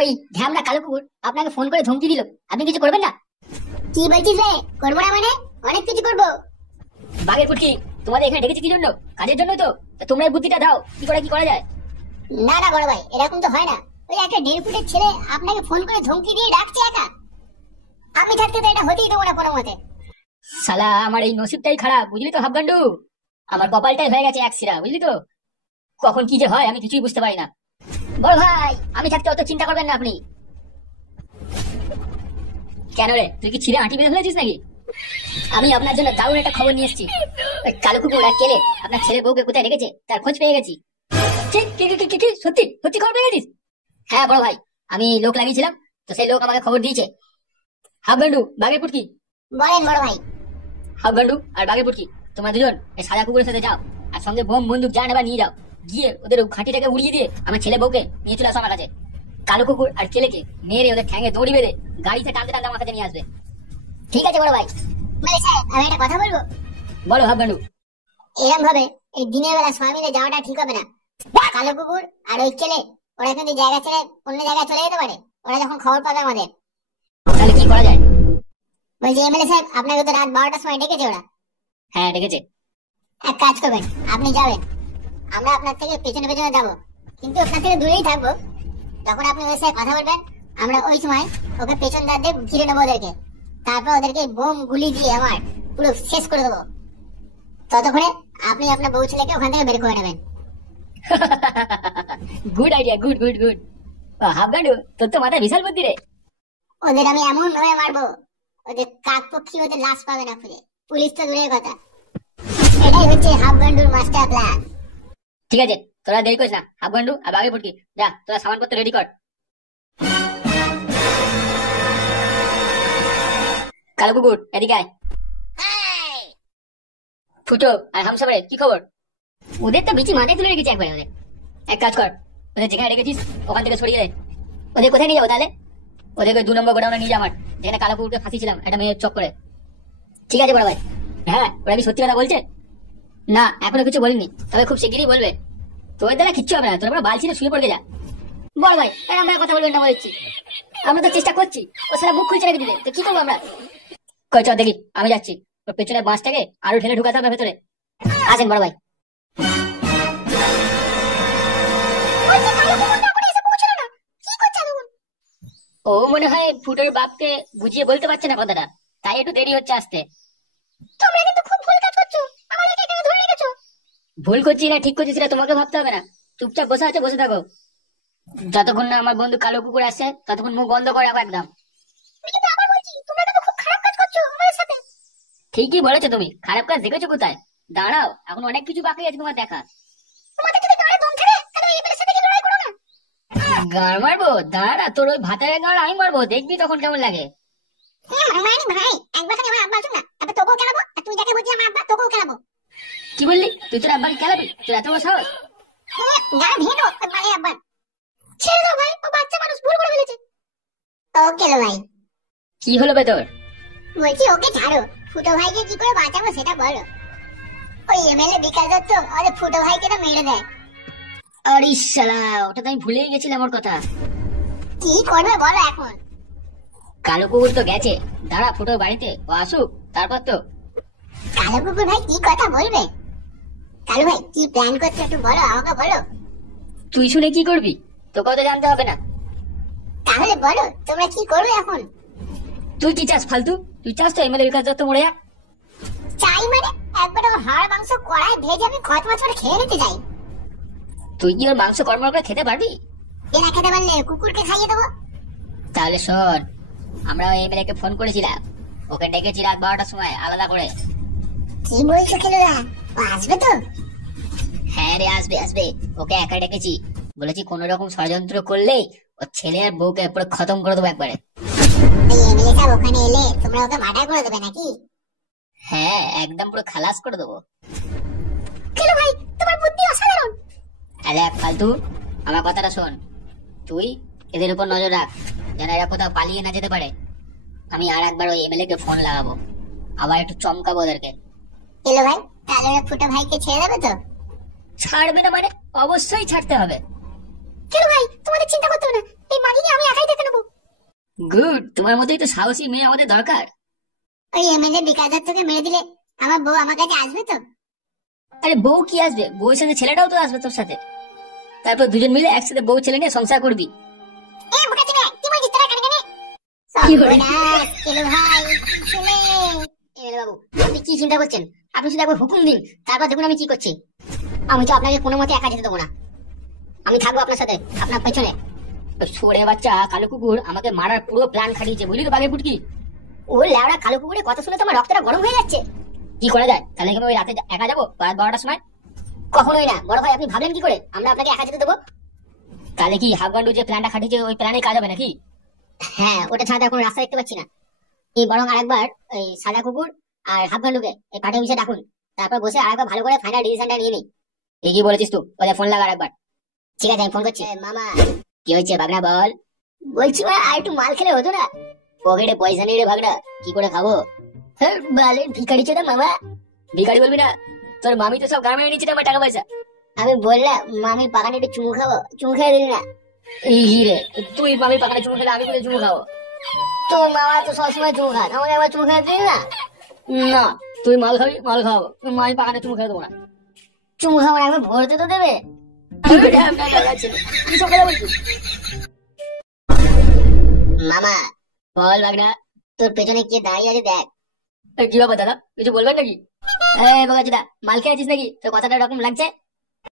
ওই ঢ্যামনা কালো কুকুর আপনাকে ফোন করে ধমকি দিল, আপনি কিছু করবেন না? কি বলছিস রে? করবো না মানে? অনেক কিছু করবো। বাঘের ফুটকি, তোমাদের এখানে ডেকেছি কি জন্য? কাজের জন্য তো। তোমরা এই বুদ্ধিটা দাও, কি করা যায়। না না বড় ভাই, এরকম তো হয় না। ওই একটা 1.5 ফুটের ছেলে আপনাকে ফোন করে ধমকি দিয়ে ডাকছে একা। আমি থাকতে তো এটা হতেই দেবো না কোনো মতে। শালা আমার এই নসিবটাই খারাপ, বুঝলি তো হাবগান্ডু। আমার কপালটাই হয়ে গেছে এক সিরা, বুঝলি তো। কখন কি যে হয় আমি কিছুই বুঝতে পারি না। বড় ভাই, আমি থাকতে অত চিন্তা করবেন না আপনি। কেন রে, তুই কি ছিঁড়ে আঁটি বেঁধে ফেলেছিস নাকি? আমি আপনার জন্য দারুণ একটা খবর নিয়ে এসেছি। ওই কালো কুকুর আর কেলে আপনার ছেলের বউকে কোথায় রেখেছে তার খোঁজ পেয়ে গেছি। কি সত্যি সত্যি খবর পেয়ে গেছিস? হ্যাঁ বড় ভাই, আমি লোক লাগিয়েছিলাম তো সেই লোক আমাকে খবর দিয়েছে। হাবগান্ডু, বাঘের পুটকি। বলেন বড় ভাই। হাবগান্ডু আর বাঘের পুটকি, তোমরা দুজন এই সাদা কুকুরের সাথে যাও, আর সঙ্গে বোম বন্দুক যা নেবা নিয়ে যাও। গিয়ে ওদের ঘাঁটিটাকে উড়িয়ে দিয়ে আমার ছেলে বউকে নিয়ে চলে আসো আমার কাছে। কালো কুকুর আর ছেলেকে মেরে ওদের ঠ্যাঙে দড়ি বেঁধে গাড়িতে টানতে টানতে আমার কাছে নিয়ে আসবে। ঠিক আছে বড় ভাই। মানে সাহেব, আমি একটা কথা বলবো। বলো হাবগান্ডু। এরকম ভাবে এই দিনের বেলা সবাই মিলে যাওয়াটা ঠিক হবে না। কালো কুকুর আর ওই ছেলে ওরা কিন্তু জায়গা ছেড়ে অন্য জায়গায় চলে যেতে পারে, ওরা যখন খবর পাবে আমাদের। তাহলে কি করা যায়? বলছি এমএলএ সাহেব, আপনাকে তো রাত 12টার সময় ডেকেছে ওরা। হ্যাঁ ডেকেছে। এক কাজ করবেন, আপনি যাবেন, আমরা আপনার থেকে পেছনে পেছনে যাবো, কিন্তু আপনার থেকে দূরেই থাকবো। যখন আপনি ওদের সাথে কথা বলবেন, আমরা ওই সময় ওকে পেছন দাঁত দিয়ে ঘিরে নেবো ওদেরকে। তারপর ওদেরকে বোম গুলি দিয়ে আমার পুরো শেষ করে দেবো। ততক্ষণে আপনি আপনার বউ ছেলেকে ওখান থেকে বের করে নেবেন। Good idea, good good good. হাবগান্ডু, তোর তো মাথায় বিশাল বুদ্ধি রে। ওদের আমি এমন ভাবে মারবো, ওদের কাক পক্ষী ওদের লাশ পাবে না খুঁজে, পুলিশ তো দূরের কথা। এটাই হচ্ছে হাফগান্ডুর মাস্টার প্ল্যান। ঠিক আছে, তোরা দেরি করিস না। হাবগান্ডু আর বাঘের পুটকি, যা তোরা সামানপত্র রেডি কর। কালো কুকুর এদিকে আয়। ফুটো আর হামসাফারের কি খবর? ওদের তো বিচি মাথায় তুলে রেখেছি একবারে। ওদের এক কাজ কর, ওদের যেখানে রেখেছিস ওখান থেকে সরিয়ে দেয়। ওদের কোথায় নিয়ে যাবো তাহলে? ওদেরকে 2 নম্বর গোডাউনে নিয়ে যা, আমার যেখানে কালো কুকুরকে ফাঁসিয়েছিলাম একটা মেয়ের চক্করে। ঠিক আছে বড় ভাই। হ্যাঁ, ওরা কি সত্যি কথা বলছে? না, এখনো কিছু বলেনি, তবে খুব শিগগিরই বলবে। তোর দ্বারা কিচ্ছু হবে না, তোর আমরা বালছিনে শুয়ে পড়ে যা। বড় ভাই, আমরা কথা বলবেন না বলেছি। আমরা তো চেষ্টা করছি, ও সারা মুখ খুলছে রেখে দিলে, তো কি করবো আমরা? কই চল দেখি, আমি যাচ্ছি। ওর পেছনের বাঁশটাকে আরো ঢেলে ঢুকাতে হবে ভেতরে। আসেন বড় ভাই। ও মনে হয় ফুটোর বাপকে বুঝিয়ে বলতে পারছে না কথাটা, তাই একটু দেরি হচ্ছে আসতে। তোমরা কিন্তু খুব ভুল কাজ করছো, আমাদেরকে এখানে ধরে রেখেছো। ভুল করছি না ঠিক করছি সেটা তোমাকে ভাবতে হবে না, চুপচাপ বসে আছে বসে থাকো। যতক্ষণ না আমার বন্ধু কালো কুকুর আসছে ততক্ষণ মুখ বন্ধ করে রাখো একদম। আমি কিন্তু আবার বলছি, তোমরা কিন্তু খুব খারাপ কাজ করছো আমাদের সাথে। ঠিকই বলেছো তুমি, খারাপ কাজ দেখেছো কোথায়? দাঁড়াও, এখন অনেক কিছু বাকি আছে তোমার দেখা। তোমাদের যদি গাড়ে দম থাকে তাহলে এই এমএলএর সাথে কি লড়াই করো না? গাড় মারবো? দাঁড়া, তোর ওই ভাতারের গাড় আমি মারবো, দেখবি তখন কেমন লাগে। মানে ভাই, একবার খালি আমার আব্বা আসুন না, তারপর তোকেও খেলাবো, আর তুই যাকে বলছিস আমার আব্বা, তোকেও খেলাবো। কি বললি? তুই তোর আব্বাকে খেলাবি? তোর এত বড় সাহস? গাড়ি ভেঙে দেবো তোর ভাই আব্বার। ছেড়ে দাও ভাই, ও বাচ্চা মানুষ, ভুল করে ফেলেছে। ওকে লো ভাই। কি হলো বে তোর? বলছি ওকে ছাড়ো, ফুটো ভাইকে কি করে বাঁচাবো সেটা বলো। ওই এমএলএ বিকাশ দত্ত আরে ফুটো ভাইকে তো মেরে দেয়। আরে শালা, ওটা তো আমি ভুলেই গেছিলাম ওর কথা। কি করবে বলো এখন? কালো কুকুর তো গেছে, দাঁড়া ফুটোর বাড়িতে ও আসুক তারপর তো। কালো কুকুর ভাই কি কথা বলবে? কালো ভাই কি প্ল্যান করছো একটু বলো, আমাকে বলো। তুই শুনে কি করবি? তোকেও তো জানতে হবে না। তাহলে বলো তোমরা কি করবে এখন? তুই কি চাস ফালতু? তুই চাস তো এমএলএ বিকাশ দত্ত মরে যাক? চাই মানে একবার ওর হাড় মাংস কড়াই ভেজে আমি খচমচ করে খেয়ে নিতে চাই। তুই কি ওর মাংস কর্ম করে খেতে পারবি? এনা খেতে পারলে কুকুরকে খাইয়ে দেবো। তাহলে শোন, আমরা ওই এমএলএ কে ফোন করেছিলাম, ওকে ডেকেছি রাত 12টার সময় আলাদা করে। কি বলছো খেলুদা, ও আসবে তো? হ্যাঁ রে, আসবে আসবে। ওকে একা ডেকেছি, বলেছি কোন রকম ষড়যন্ত্র করলেই ওর ছেলে আর বউকে পুরো খতম করে দেবো একবারে। এই এমএলএ সাহেব ওখানে এলে তোমরা ওকে মার্ডার করে দেবে নাকি? হ্যাঁ, একদম পুরো খালাস করে দেবো। খেলু ভাই তোমার বুদ্ধি অসাধারণ। আরে ফালতু, আমার কথাটা শোন। তুই এদের উপর নজর রাখ, যেন এরা কোথাও পালিয়ে না যেতে পারে। আমি আর একবার ওই এমএলএ কে ফোন লাগাবো, আবার একটু চমকাবো ওদেরকে। খেলু ভাই তাহলে ওরা ফুটো ভাইকে ছেড়ে দেবে তো? ছাড়বে না মানে? অবশ্যই ছাড়তে হবে। খেলু ভাই তোমাদের চিন্তা করতে হবে না, এই মাগিকে আমি একাই দেখে নেবো। গুড, তোমার মতোই তো সাহসী মেয়ে আমাদের দরকার। ওই এমএলএ বিকাশ দত্তকে মেরে দিলে আমার বউ আমার কাছে আসবে তো? আরে বউ কি আসবে, বউয়ের সাথে ছেলেটাও তো আসবে তোর সাথে। তারপর দুজন মিলে একসাথে বউ ছেলে নিয়ে সংসার করবি। এ বুকা চিনে কি বলছিস তোরা কানে কানে? কি বলে? সর্বনাশ, কেলো ভাই, ছেলে। এমএলএ বাবু, আপনি কি চিন্তা করছেন? আপনি শুধু একবার হুকুম দিন, তারপর দেখুন আমি কি করছি। আমি তো আপনাকে কোনো মতে একা যেতে দেবো না। আমি থাকবো আপনার সাথে, আপনার পেছনে। সরে বাচ্চা কালো কুকুর আমাদের মারার পুরো প্ল্যান খাটিয়েছে, বুঝলি তো বাঘের ফুটকি। ও ল্যাওড়া কালো কুকুরের কথা শুনে তো আমার রক্তটা গরম হয়ে যাচ্ছে। কি করা যায় তাহলে? কি ওই রাতে একা যাবো রাত 12টার সময়? কখনোই না বড় ভাই, আপনি ভাবলেন কি করে আমরা আপনাকে একা যেতে দেবো? তাহলে কি হাফগান্ডু যে প্ল্যানটা খাটিয়েছে ওই প্ল্যানে কাজ হবে নাকি? হ্যাঁ, ওটা ছাড়া কোনো রাস্তা দেখতে পাচ্ছি না। এই বরং আরেকবার এই সাদা কুকুর আর হাফগান্ডুকে এই পার্টি অফিসে ডাকুন, তারপর বসে আরেকবার ভালো করে ফাইনাল ডিসিশনটা নিয়ে নিই। ঠিকই বলেছিস তুই, ওদের ফোন লাগা একবার। ঠিক আছে, আমি ফোন করছি। মামা, কি হয়েছে বাগনা বল? বলছি মা আর একটু মাল খেলে হতো না? পকেটে পয়সা নেই রে ভাগনা, কি করে খাবো? হ্যাঁ, বালের ভিখারি ছোটা মামা। ভিখারি বলবি না, তোর মামি তো সব গ্রামে নিচ্ছে আমার টাকা পয়সা। আমি বললাম মামির বাগানে একটু চুমু খাবো, চুমু খেয়ে দিলি না? এই রে, তুই মামির পাখানে চুমু খেলে আমি করে চুমু খাবো? তোর মামা তো সবসময় চুমু খান, আমাকে একবার চুমু খেয়ে দিলি না? না, তুই মাল খাবি মাল খাবো, তুই মামির পাখানে চুমু খেয়ে দেবো না। চুমু খাবো না, একবার ভরতে তো দেবে। কি সব কথা বলছিস? মামা, বল বাগনা। তোর পেছনে কে দাঁড়িয়ে আছে দেখ। কি ব্যাপার দাদা, কিছু বলবেন নাকি? এই বোকাচোদা, মাল খেয়েছিস নাকি? তোর কথাটা এরকম লাগছে।